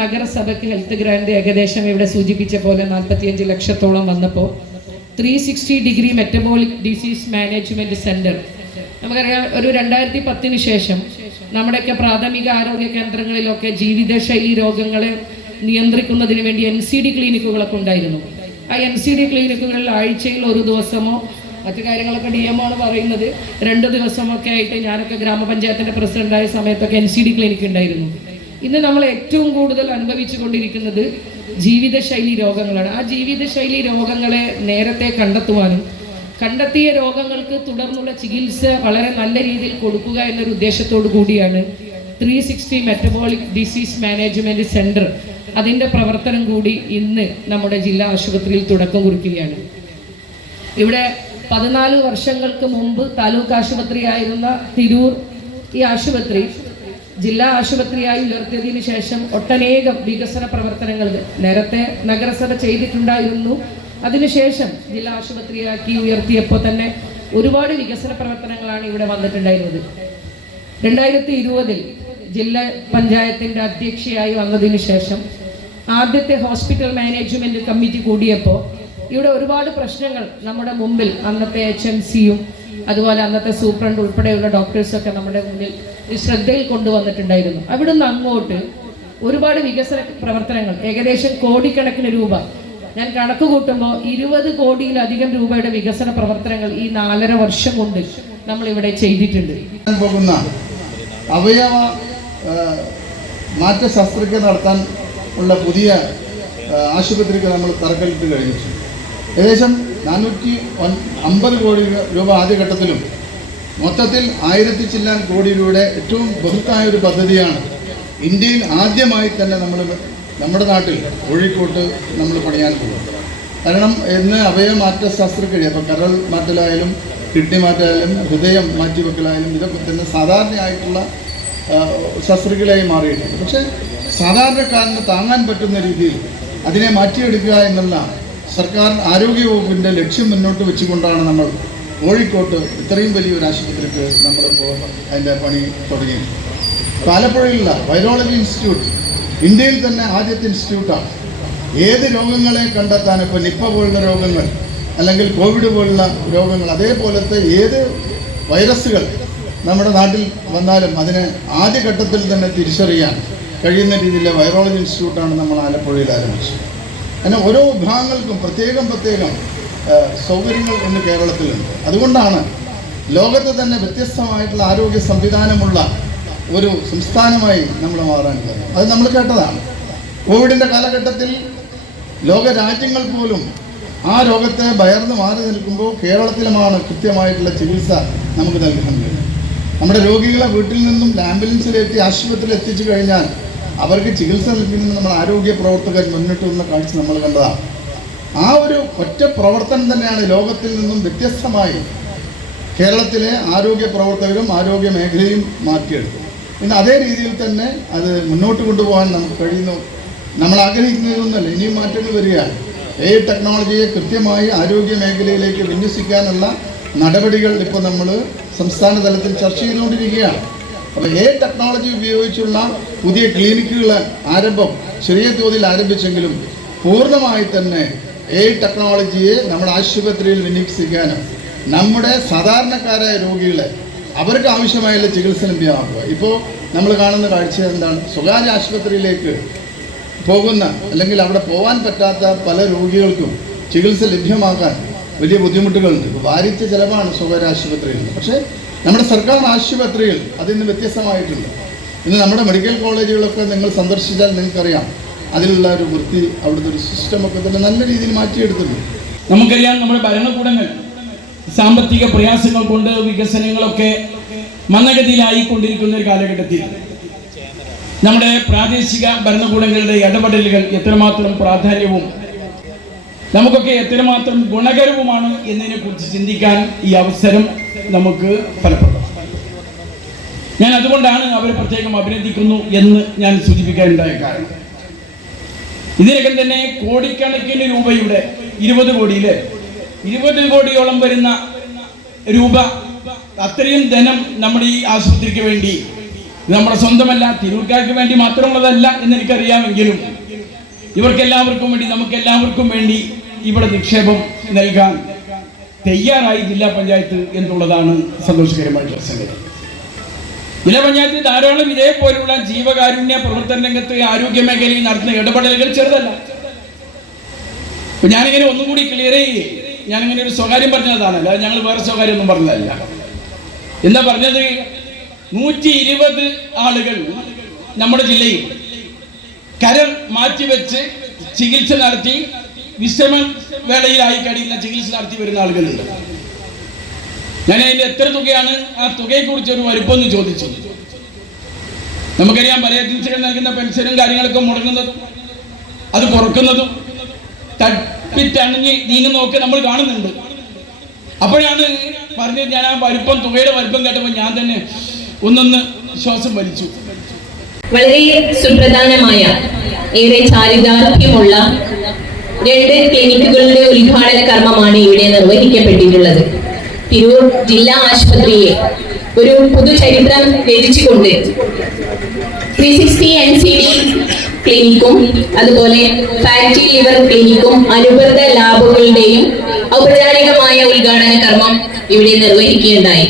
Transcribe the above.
നഗരസഭയ്ക്ക് health grand ഏകദേശം ഇവിടെ സൂചിപ്പിച്ച പോലെ 45 ലക്ഷത്തോളം വന്നപ്പോൾ 360 degree metabolic disease management centre നമുക്കറിയാം. ഒരു 2010 ശേഷം നമ്മുടെയൊക്കെ പ്രാഥമിക ആരോഗ്യ കേന്ദ്രങ്ങളിലൊക്കെ ജീവിതശൈലി രോഗങ്ങളെ നിയന്ത്രിക്കുന്നതിന് വേണ്ടി NCD ക്ലിനിക്കുകളൊക്കെ ഉണ്ടായിരുന്നു. ആ NCD ക്ലിനിക്കുകളിൽ ആഴ്ചയിൽ ഒരു ദിവസമോ മറ്റു കാര്യങ്ങളൊക്കെ DMO ആണ് പറയുന്നത് 2 ദിവസമൊക്കെ ആയിട്ട് ഞാനൊക്കെ ഗ്രാമപഞ്ചായത്തിൻ്റെ പ്രസിഡൻ്റായ സമയത്തൊക്കെ NCD ക്ലിനിക്ക് ഉണ്ടായിരുന്നു. ഇന്ന് നമ്മൾ ഏറ്റവും കൂടുതൽ അനുഭവിച്ചു കൊണ്ടിരിക്കുന്നത് ജീവിതശൈലി രോഗങ്ങളാണ്. ആ ജീവിതശൈലി രോഗങ്ങളെ നേരത്തെ കണ്ടെത്തുവാനും കണ്ടെത്തിയ രോഗങ്ങൾക്ക് തുടർന്നുള്ള ചികിത്സ വളരെ നല്ല രീതിയിൽ കൊടുക്കുക എന്നൊരു ഉദ്ദേശത്തോടു കൂടിയാണ് 360 മെറ്റബോളിക് ഡിസീസ് മാനേജ്മെൻറ്റ് സെൻറ്റർ അതിൻ്റെ പ്രവർത്തനം കൂടി ഇന്ന് നമ്മുടെ ജില്ലാ ആശുപത്രിയിൽ തുടക്കം കുറിക്കുകയാണ്. ഇവിടെ 14 വർഷങ്ങൾക്ക് മുമ്പ് താലൂക്ക് ആശുപത്രിയായിരുന്ന തിരൂർ ഈ ആശുപത്രി ജില്ലാ ആശുപത്രിയായി ഉയർത്തിയതിനു ശേഷം ഒട്ടനേകം വികസന പ്രവർത്തനങ്ങൾ നേരത്തെ നഗരസഭ ചെയ്തിട്ടുണ്ടായിരുന്നു. അതിനുശേഷം ജില്ലാ ആശുപത്രിയാക്കി ഉയർത്തിയപ്പോൾ തന്നെ ഒരുപാട് വികസന പ്രവർത്തനങ്ങളാണ് ഇവിടെ വന്നിട്ടുണ്ടായിരുന്നത്. 2020 ജില്ലാ പഞ്ചായത്തിൻ്റെ അധ്യക്ഷയായി വന്നതിന് ശേഷം ആദ്യത്തെ ഹോസ്പിറ്റൽ മാനേജ്മെൻറ്റ് കമ്മിറ്റി കൂടിയപ്പോൾ ഇവിടെ ഒരുപാട് പ്രശ്നങ്ങൾ നമ്മുടെ മുമ്പിൽ അന്നത്തെ HMCയും അതുപോലെ അന്നത്തെ സൂപ്രണ്ട് ഉൾപ്പെടെയുള്ള ഡോക്ടേഴ്സൊക്കെ നമ്മുടെ മുന്നിൽ ശ്രദ്ധയിൽ കൊണ്ടുവന്നിട്ടുണ്ടായിരുന്നു. അവിടുന്ന് അങ്ങോട്ട് ഒരുപാട് വികസന പ്രവർത്തനങ്ങൾ ഏകദേശം കോടിക്കണക്കിന് രൂപ, ഞാൻ കണക്ക് കൂട്ടുമ്പോൾ 20 കോടിയിലധികം രൂപയുടെ വികസന പ്രവർത്തനങ്ങൾ ഈ 4.5 വർഷം കൊണ്ട് നമ്മളിവിടെ ചെയ്തിട്ടുണ്ട്. പോകുന്ന അവയവ മാറ്റ ശസ്ത്രക്രിയ നടത്താൻ ഉള്ള പുതിയ ആശുപത്രിക്ക് നമ്മൾ തറക്കല്ലിട്ട് കഴിഞ്ഞു. ഏകദേശം 450 കോടി രൂപ ആദ്യഘട്ടത്തിലും മൊത്തത്തിൽ 1000 ചില്ലാൻ കോടി രൂപയുടെ ഏറ്റവും ബൃഹത്തായ ഒരു പദ്ധതിയാണ് ഇന്ത്യയിൽ ആദ്യമായി തന്നെ നമ്മുടെ നാട്ടിൽ കോഴിക്കോട്ട് നമ്മൾ പണിയാൻ പോകും. കാരണം ഇന്ന് അവയവ മാറ്റ ശസ്ത്രക്രിയ, ഇപ്പോൾ കരൾ മാറ്റലായാലും കിഡ്നി മാറ്റലായാലും ഹൃദയം മാറ്റിവെക്കലായാലും ഇതൊക്കെ തന്നെ സാധാരണയായിട്ടുള്ള ശസ്ത്രക്രിയയായി മാറിയിട്ടുണ്ട്. പക്ഷേ സാധാരണക്കാരന് താങ്ങാൻ പറ്റുന്ന രീതിയിൽ അതിനെ മാറ്റിയെടുക്കുക എന്നുള്ള സർക്കാർ ആരോഗ്യവകുപ്പിൻ്റെ ലക്ഷ്യം മുന്നോട്ട് വെച്ചുകൊണ്ടാണ് നമ്മൾ കോഴിക്കോട്ട് ഇത്രയും വലിയൊരു ആശുപത്രിക്ക് നമ്മളിപ്പോൾ അതിൻ്റെ പണി തുടങ്ങി. ആലപ്പുഴയിലുള്ള വൈറോളജി ഇൻസ്റ്റിറ്റ്യൂട്ട് ഇന്ത്യയിൽ തന്നെ ആദ്യത്തെ ഇൻസ്റ്റിറ്റ്യൂട്ടാണ്. ഏത് രോഗങ്ങളെ കണ്ടെത്താൻ, ഇപ്പോൾ നിപ്പ പോലുള്ള രോഗങ്ങൾ അല്ലെങ്കിൽ കോവിഡ് പോലുള്ള രോഗങ്ങൾ, അതേപോലത്തെ ഏത് വൈറസുകൾ നമ്മുടെ നാട്ടിൽ വന്നാലും അതിനെ ആദ്യഘട്ടത്തിൽ തന്നെ തിരിച്ചറിയാൻ കഴിയുന്ന രീതിയിലെ വൈറോളജി ഇൻസ്റ്റിറ്റ്യൂട്ടാണ് നമ്മൾ ആലപ്പുഴയിൽ ആരംഭിച്ചത്. അങ്ങനെ ഓരോ വിഭാഗങ്ങൾക്കും പ്രത്യേകം സൗകര്യങ്ങൾ ഇന്ന് കേരളത്തിലുണ്ട്. അതുകൊണ്ടാണ് ലോകത്തെ തന്നെ വ്യത്യസ്തമായിട്ടുള്ള ആരോഗ്യ സംവിധാനമുള്ള ഒരു സംസ്ഥാനമായി നമ്മൾ മാറാൻ കഴിയും. അത് നമ്മൾ കേട്ടതാണ്. കോവിഡിൻ്റെ കാലഘട്ടത്തിൽ ലോക രാജ്യങ്ങൾ പോലും ആ രോഗത്തെ ഭയർന്ന് മാറി നിൽക്കുമ്പോൾ കേരളത്തിലുമാണ് കൃത്യമായിട്ടുള്ള ചികിത്സ നമുക്ക് നൽകാൻ കഴിയും. നമ്മുടെ രോഗികളെ വീട്ടിൽ നിന്നും ആംബുലൻസിലെത്തി ആശുപത്രിയിൽ എത്തിച്ചു കഴിഞ്ഞാൽ അവർക്ക് ചികിത്സ നൽകുന്നതിന് നമ്മൾ ആരോഗ്യ പ്രവർത്തകർ മുന്നിട്ട് വന്ന കാഴ്ച നമ്മൾ കണ്ടതാണ്. ആ ഒരു ഒറ്റ പ്രവർത്തനം തന്നെയാണ് ലോകത്തിൽ നിന്നും വ്യത്യസ്തമായി കേരളത്തിലെ ആരോഗ്യ പ്രവർത്തകരും ആരോഗ്യ മേഖലയും മാറ്റിയെടുത്തു. ഇന്ന് അതേ രീതിയിൽ തന്നെ അത് മുന്നോട്ട് കൊണ്ടുപോകാൻ നമുക്ക് കഴിയുന്നു. നമ്മൾ ആഗ്രഹിക്കുന്നതൊന്നുമല്ല, ഇനിയും മാറ്റങ്ങൾ വരികയാണ്. ടെക്നോളജിയെ കൃത്യമായി ആരോഗ്യ മേഖലയിലേക്ക് വിന്യസിക്കാനുള്ള നടപടികൾ ഇപ്പോൾ നമ്മൾ സംസ്ഥാന തലത്തിൽ ചർച്ച ചെയ്തുകൊണ്ടിരിക്കുകയാണ്. അപ്പോൾ ടെക്നോളജി ഉപയോഗിച്ചുള്ള പുതിയ ക്ലിനിക്കുകൾ ആരംഭം ചെറിയ തോതിൽ ആരംഭിച്ചെങ്കിലും പൂർണ്ണമായി തന്നെ ടെക്നോളജിയെ നമ്മുടെ ആശുപത്രിയിൽ വിന്യസിക്കാനും നമ്മുടെ സാധാരണക്കാരായ രോഗികളെ അവർക്ക് ആവശ്യമായുള്ള ചികിത്സ ലഭ്യമാക്കുക. ഇപ്പോൾ നമ്മൾ കാണുന്ന കാഴ്ച എന്താണ്? സ്വകാര്യ ആശുപത്രിയിലേക്ക് പോകുന്ന അല്ലെങ്കിൽ അവിടെ പോകാൻ പറ്റാത്ത പല രോഗികൾക്കും ചികിത്സ ലഭ്യമാക്കാൻ വലിയ ബുദ്ധിമുട്ടുകളുണ്ട്. ഇപ്പോൾ ഭാരിച്ച ചിലവാണ് സ്വകാര്യ ആശുപത്രിയിൽ. പക്ഷേ നമ്മുടെ സർക്കാർ ആശുപത്രിയിൽ അതിന് വ്യത്യസ്തമായിട്ടുണ്ട്. ഇന്ന് നമ്മുടെ മെഡിക്കൽ കോളേജുകളൊക്കെ നിങ്ങൾ സന്ദർശിച്ചാൽ നിങ്ങൾക്കറിയാം അതിലുള്ള ഒരു വൃത്തി, അവിടുത്തെ ഒരു സിസ്റ്റമൊക്കെ തന്നെ നല്ല രീതിയിൽ മാറ്റിയെടുത്തിട്ടുണ്ട്. നമുക്കറിയാം നമ്മുടെ ഭരണകൂടങ്ങൾ സാമ്പത്തിക പ്രയാസങ്ങൾ കൊണ്ട് വികസനങ്ങളൊക്കെ മന്ദഗതിയിലായിക്കൊണ്ടിരിക്കുന്ന ഒരു കാലഘട്ടത്തിൽ നമ്മുടെ പ്രാദേശിക ഭരണകൂടങ്ങളുടെ ഇടപെടലുകൾ എത്രമാത്രം പ്രാധാന്യവും നമുക്കൊക്കെ എത്രമാത്രം ഗുണകരവുമാണ് എന്നതിനെക്കുറിച്ച് ചിന്തിക്കാൻ ഈ അവസരം നമുക്ക് ഫലപ്രദം. ഞാൻ അതുകൊണ്ടാണ് അവരെ പ്രത്യേകം അഭിനന്ദിക്കുന്നു എന്ന് ഞാൻ സൂചിപ്പിക്കാനുണ്ടായ കാരണം. ഇതിനകം തന്നെ കോടിക്കണക്കിന് രൂപയുടെ 20 കോടിയോളം വരുന്ന രൂപ, അത്രയും ധനം നമ്മുടെ ഈ ആശുപത്രിക്ക് വേണ്ടി ഇത് നമ്മുടെ സ്വന്തമല്ല, തിരൂർക്കാർക്ക് വേണ്ടി മാത്രമുള്ളതല്ല എന്ന് എനിക്കറിയാമെങ്കിലും ഇവർക്കെല്ലാവർക്കും വേണ്ടി, നമുക്കെല്ലാവർക്കും വേണ്ടി ഇവിടെ നിക്ഷേപം നൽകാൻ തയ്യാറായി ജില്ലാ പഞ്ചായത്ത് എന്നുള്ളതാണ് സന്തോഷകരമായിട്ടുള്ള സംഗതി. ജില്ലാ പഞ്ചായത്ത് ധാരാളം ഇതേപോലുള്ള ജീവകാരുണ്യ പ്രവർത്തന രംഗത്ത് ആരോഗ്യ മേഖലയിൽ നടത്തുന്ന ഇടപെടലുകൾ ചെറുതല്ല. ഞാനിങ്ങനെ ഒന്നും കൂടി ക്ലിയർ ചെയ്യേ, ഞാനിങ്ങനെ ഒരു സ്വകാര്യം പറഞ്ഞതാണ്, അല്ലാതെ ഞങ്ങൾ വേറെ സ്വകാര്യം ഒന്നും പറഞ്ഞതല്ല. എന്താ പറഞ്ഞത്? 120 ആളുകൾ നമ്മുടെ ജില്ലയിൽ കരം മാറ്റിവെച്ച് ചികിത്സ നടത്തി വിശ്രമ വേളയിലായി കഴിയുന്ന ചികിത്സ നടത്തി വരുന്ന ആളുകളുണ്ട്. ഞാൻ അതിന്റെ എത്ര തുകയാണ്, ആ തുകയെ കുറിച്ച് ഒരു വലുപ്പമൊന്ന് ചോദിച്ചു. നമുക്കറിയാം, പല ഏജൻസികൾ നൽകുന്ന പെൻഷനും കാര്യങ്ങളൊക്കെ മുടങ്ങുന്നതും അത് കുറക്കുന്നതും തപ്പിത്തണിഞ്ഞ് നീങ്ങുന്നതൊക്കെ നമ്മൾ കാണുന്നുണ്ട്. അപ്പോഴാണ് പറഞ്ഞത്, ഞാൻ ആ വലുപ്പം, തുകയുടെ വലുപ്പം കേട്ടപ്പോൾ ഞാൻ തന്നെ ഒന്നൊന്ന് ശ്വാസം വലിച്ചു. വളരെ സുപ്രധാനമായ, ഏറെ ചാരിതാർത്ഥ്യമുള്ള 2 ക്ലിനിക്കുകളുടെ ഉദ്ഘാടന കർമ്മമാണ് ഇവിടെ നിർവഹിക്കപ്പെട്ടിട്ടുള്ളത്. തിരൂർ ജില്ലാ ആശുപത്രിയെ ഒരു പുതുചരിത്രം രചിച്ചുകൊണ്ട് 360 NCD ക്ലിനിക്കും അതുപോലെ ഫാറ്റി ലിവർ ക്ലിനിക്കും അനുബന്ധ ലാബുകളുടെയും ഔപചാരികമായ ഉദ്ഘാടന കർമ്മം ഇവിടെ നിർവഹിക്കുകയുണ്ടായി.